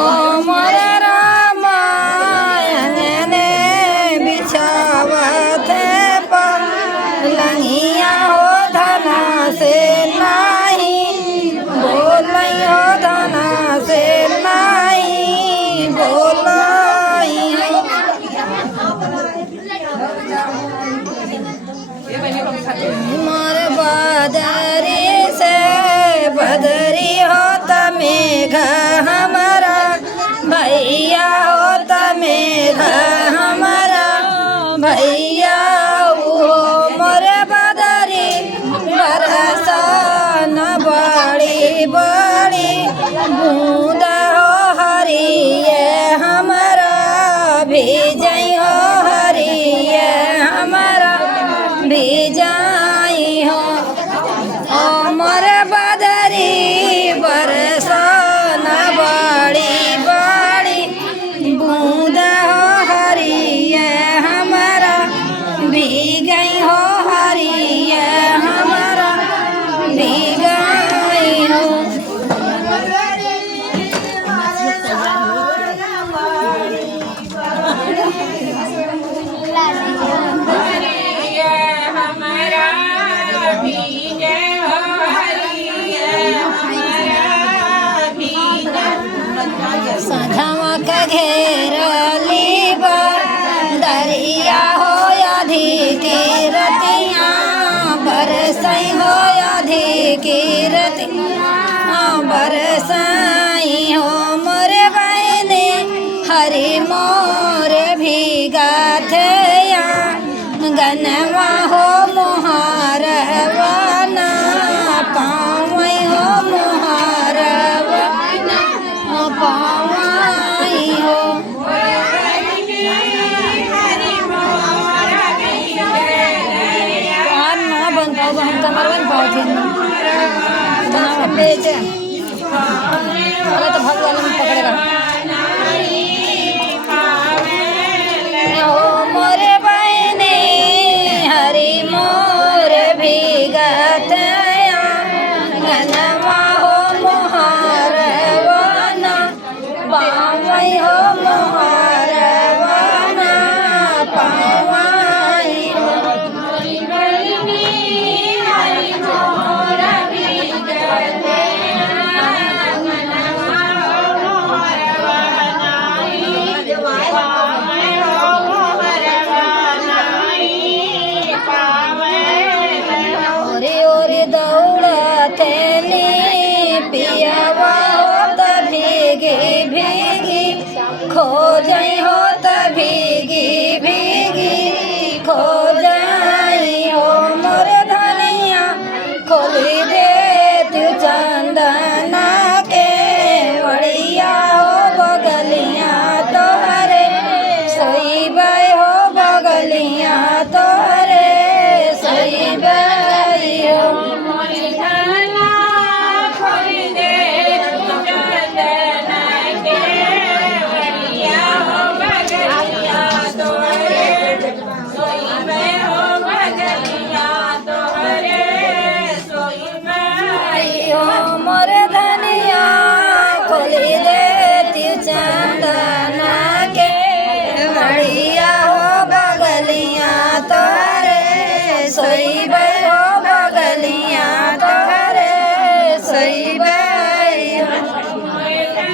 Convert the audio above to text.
ओ मोरे रामायण ने बिछावत पलंगिया हो धना से नहीं बोलई हो धना से नहीं बोलई मोर बदरी से बदरी हो तमेघ हमारा भैया हो तमेघ हमारा भैया हो मोर बदरी बरसन बड़ी बड़ी बूंद हो हरिये हमारा भीजई हो हरिये हमारा भीजाई हो ओ मोर बदरी बरसन बड़ी बड़ी बूंद हो हरिये हमारा भीगई हो हरिये हमारा भीगई हो सधवा के घेरली दरिया हो अधिकी रतिया बरसई हो अधिकी रतिया बरसई हो मोरे बहने हरि मोरे भीगा थे गनवा हो मोहरवना पावई हो मोहरवना पावई हो ना बन पाओ हम तुम्हारे बन पाओ थे ना बेचे अरे तो भगवान में पकड़ेगा हो मोरे बहने हरि मोर भीगत गनवा हो मोहरवना पावई हो मोहरवना पावई हो ओरे ओरे दौड़ते पियावा हो त भीगी भीगी खो जाई हो त भीगी भीगी खो जाई हो मोर धनिया खोली दे तू चंदना के बढ़िया हो बगलिया तोहरे सोई बाई हो बगलिया तोहरे सोई बाई हो मोर धनिया खोली दे तू चंदना के बढ़िया हो बगलिया तोहरे सोई बाई हो बगलिया तोहरे सोई बाई हो